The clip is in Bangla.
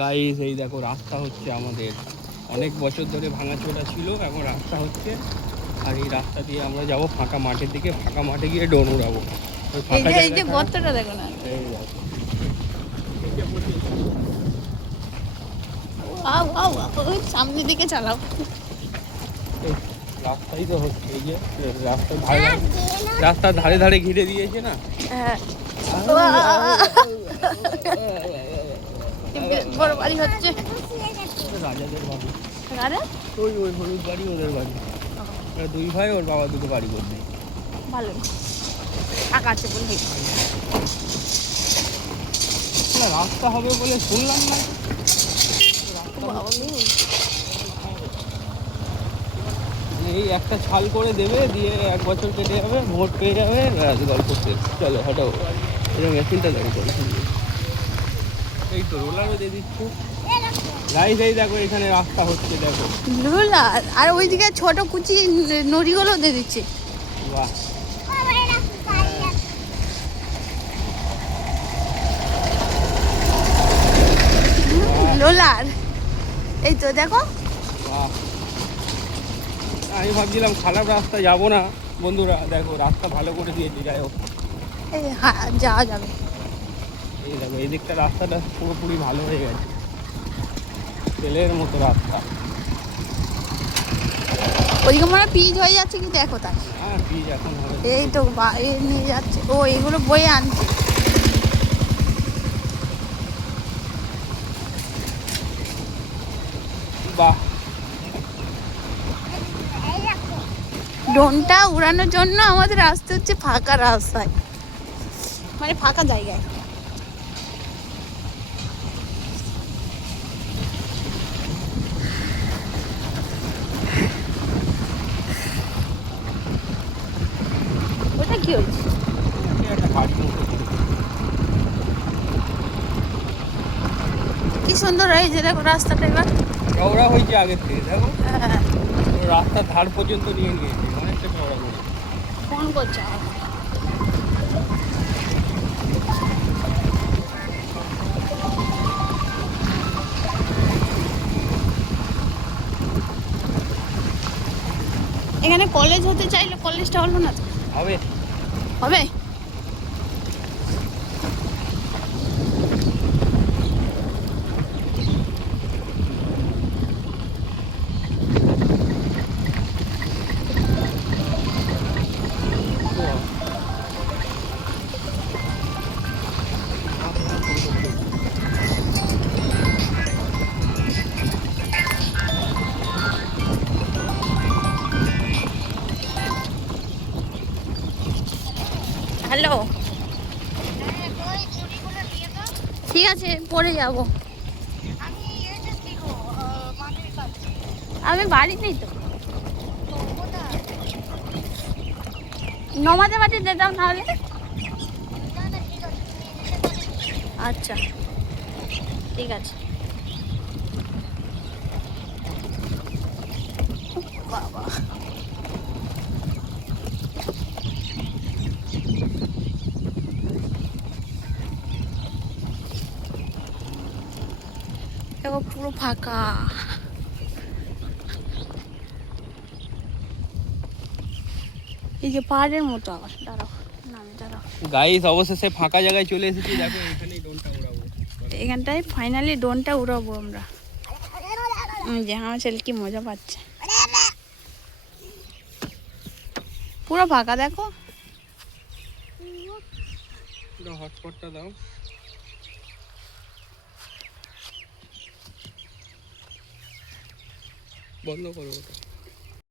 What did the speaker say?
গাইস এই দেখো রাস্তা হচ্ছে আমাদের, অনেক বছর ধরে ভাঙাচোরা ছিল, এখন রাস্তা হচ্ছে। আর এই রাস্তা দিয়ে আমরা যাব ফাঁকা মাঠের দিকে, ফাঁকা মাঠে গিয়ে ড্রোন উড়াবো। এই যে গর্তটা দেখো না, ওই সামনের দিকে চালাও। রাস্তাই তো হচ্ছে, এই যে রাস্তার ধারে ধারে ঘিরে দিয়েছে না। হ্যাঁ বড় বাড়ি হচ্ছে রাজাদের বাড়ি, আরে ওই ওই হলুদ বাড়ি ওদের বাড়ি। দুই ভাই, ওর বাবা দুটো বাড়ি করবে। ভালো টাকা আছে বলে রাস্তা হবে বলে শুনলাম না। এই একটা ছাল করে দেবে, দিয়ে 1 বছর কেটে যাবে, ভোট পেয়ে যাবে, গল্প শেষ। চলো হাঁটাও, এই মেশিনটা দেখো, এই তো রোলারও দিয়ে দিচ্ছ। গাইস এই দেখো এখানে রাস্তা হচ্ছে, দেখো রোলার। আর ওইদিকে ছোট কুচি নড়িগুলো দিয়ে দিচ্ছে। বাহ, রোলার এই তো দেখো। বাহ, আমি ভাবছিলাম খারাপ রাস্তা যাবো না, বন্ধুরা দেখো রাস্তা ভালো করে দিয়েছে। যাই হোক, যাওয়া যাবে। এই দেখো এই দিকটা রাস্তাটা পুরোপুরি ভালো হয়ে গেছে, তেলের মতো রাস্তা। ওইদিকে মনে হয় পিচ হয়ে যাচ্ছে, কিন্তু দেখো তাই। হ্যাঁ পিচ এখন হবে। এই তো নিয়ে যাচ্ছে, ও এগুলো বয়ে আনছে। বাহ, ড্রোনটা উড়ানোর জন্য আমাদের আসতে হচ্ছে ফাঁকা রাস্তায়, মানে ফাঁকা জায়গায়। ওটা কি হয়েছে? কি সুন্দর হয়েছে দেখো রাস্তাটা এবার। চওড়া হয়েছে আগের থেকে, দেখো রাস্তার ধার পর্যন্ত নিয়ে নিয়েছে, অনেকটা চওড়া করে। ফোন করছে এখানে কলেজ হতে চাইলে কলেজটা হলো না তো। হবে হবে হ্যালো, ঠিক আছে পরে যাব। আমি বাড়িতেই তো, নমাজে বাড়ি যেতাম নাহলে। আচ্ছা ঠিক আছে। বাবা দেখো পুরো ফাঁকা। এই যে পাহাড়ের মতো আবার। দাঁড়াও দাঁড়াও গাইস, অবশেষে ফাঁকা জায়গায় চলে এসেছি। দেখো এখানেই ড্রোনটা উড়াবো, এখানটায় ফাইনালি ড্রোনটা উড়াবো আমরা। যে আমার ছেলে কি মজা পাচ্ছে। পুরো ফাঁকা দেখো। পুরো হটস্পটটা দাও, বন্ধ করো ওটা।